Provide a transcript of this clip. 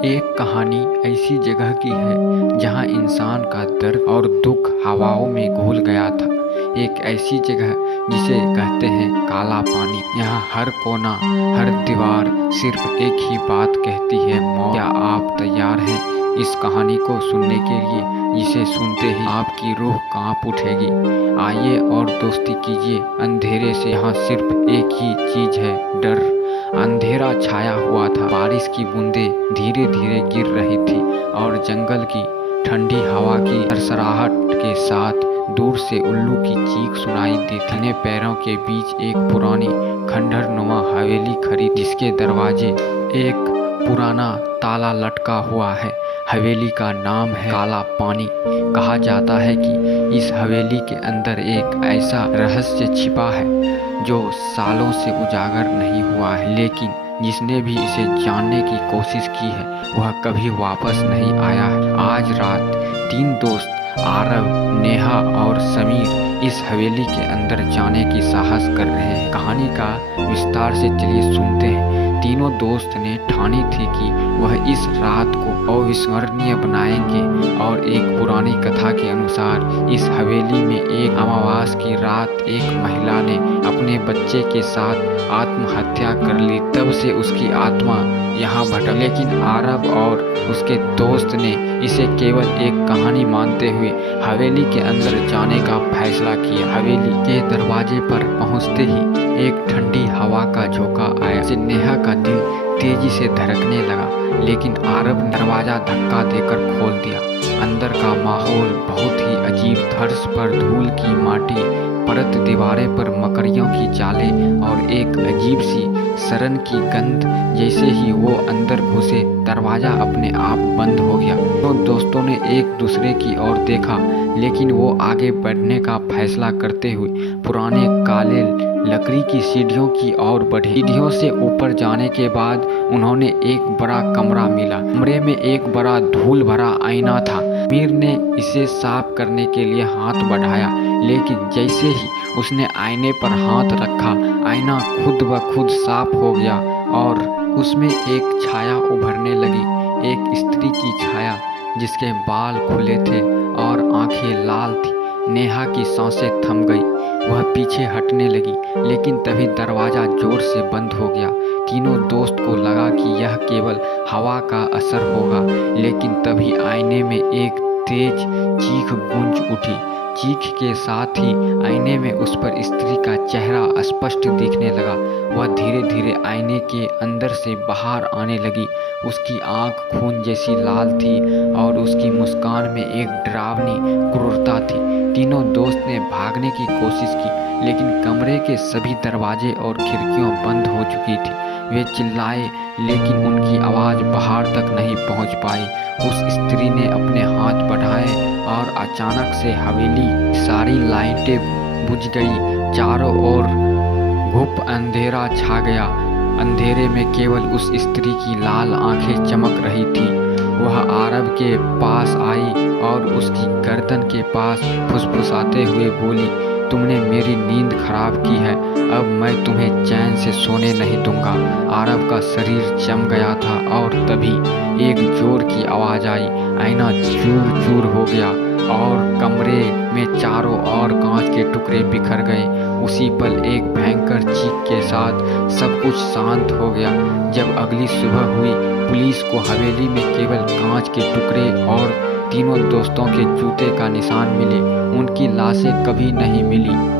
एक कहानी ऐसी जगह की है जहां इंसान का दर्द और दुख हवाओं में घुल गया था। एक ऐसी जगह जिसे कहते हैं काला पानी। यहाँ हर कोना, हर दीवार सिर्फ एक ही बात कहती है, मौत। क्या आप तैयार हैं इस कहानी को सुनने के लिए, जिसे सुनते ही आपकी रूह कांप उठेगी? आइए और दोस्ती कीजिए अंधेरे से। यहाँ सिर्फ एक ही चीज है, डर। अंधेरा छाया हुआ था, बारिश की बूंदें धीरे धीरे गिर रही थी और जंगल की ठंडी हवा की सरसराहट के साथ दूर से उल्लू की चीख सुनाई दी थी। घने पैरों के बीच एक पुरानी खंडहरनुमा हवेली खड़ी, जिसके दरवाजे एक पुराना ताला लटका हुआ है। हवेली का नाम है काला पानी। कहा जाता है कि इस हवेली के अंदर एक ऐसा रहस्य छिपा है जो सालों से उजागर नहीं हुआ है, लेकिन जिसने भी इसे जानने की कोशिश की है वह कभी वापस नहीं आया है। आज रात 3 दोस्त आरव, नेहा और समीर इस हवेली के अंदर जाने की साहस कर रहे हैं। कहानी का विस्तार से चलिए सुनते हैं। तीनों दोस्त ने ठानी थी कि वह इस रात को अविस्मरणीय बनाएंगे और एक पुरानी कथा के अनुसार इस हवेली में एक अमावास की रात एक महिला ने अपने बच्चे के साथ आत्महत्या कर ली। तब से उसकी आत्मा यहाँ भटक, लेकिन आरव और उसके दोस्त ने इसे केवल एक कहानी मानते हुए हवेली के अंदर जाने का फैसला किया। हवेली के दरवाजे पर पहुंचते ही एक ठंडी हवा का झोंका आया। नेहा का दिल तेजी से धड़कने लगा, लेकिन आरव ने दरवाजा धक्का देकर खोल दिया। अंदर का माहौल बहुत ही अजीब। फर्श पर धूल की माटी परत, दीवारें पर मकड़ियों की जालें और एक अजीब सी सरन की गंध। जैसे ही वो अंदर घुसे दरवाजा अपने आप बंद हो गया। दोनों दोस्तों ने एक दूसरे की ओर देखा, लेकिन वो आगे बढ़ने का फैसला करते हुए पुराने काले लकड़ी की सीढ़ियों की ओर बढ़े। सीढ़ियों से ऊपर जाने के बाद उन्होंने एक बड़ा कमरा मिला। कमरे में एक बड़ा धूल भरा आईना था। मीर ने इसे साफ करने के लिए हाथ बढ़ाया, लेकिन जैसे ही उसने आईने पर हाथ रखा, आईना खुद ब खुद साफ हो गया और उसमें एक छाया उभरने लगी। एक स्त्री की छाया जिसके बाल खुले थे और आंखें लाल थी। नेहा की सांसें थम गई, वह पीछे हटने लगी, लेकिन तभी दरवाजा जोर से बंद हो गया। तीनों दोस्त को लगा कि यह केवल हवा का असर होगा, लेकिन तभी आईने में एक तेज चीख गूंज उठी। चीख के साथ ही आईने में उस पर स्त्री का चेहरा स्पष्ट दिखने लगा। वह धीरे धीरे आईने के अंदर से बाहर आने लगी। उसकी आंख खून जैसी लाल थी और उसकी मुस्कान में एक डरावनी क्रूरता थी। तीनों दोस्त ने भागने की कोशिश की, लेकिन कमरे के सभी दरवाजे और खिड़कियां बंद हो चुकी थी। वे चिल्लाए, लेकिन उनकी आवाज़ बाहर तक नहीं पहुंच पाई। उस स्त्री ने अपने हाथ बढ़ाए और अचानक से हवेली की सारी लाइटें बुझ गई। चारों ओर घुप अंधेरा छा गया। अंधेरे में केवल उस स्त्री की लाल आंखें चमक रही थी। वह आरव के पास आई और उसकी गर्दन के पास फुसफुसाते हुए बोली, तुमने मेरी नींद खराब की है, अब मैं तुम्हें चैन से सोने नहीं दूंगा। आरव का शरीर जम गया था और तभी एक जोर की आवाज़ आई। आईना चूर चूर हो गया और कमरे में चारों ओर कांच के टुकड़े बिखर गए। उसी पल एक भयंकर चीख के साथ सब कुछ शांत हो गया। जब अगली सुबह हुई, पुलिस को हवेली में केवल कांच के टुकड़े और तीनों दोस्तों के जूते का निशान मिले। उनकी लाशें कभी नहीं मिली।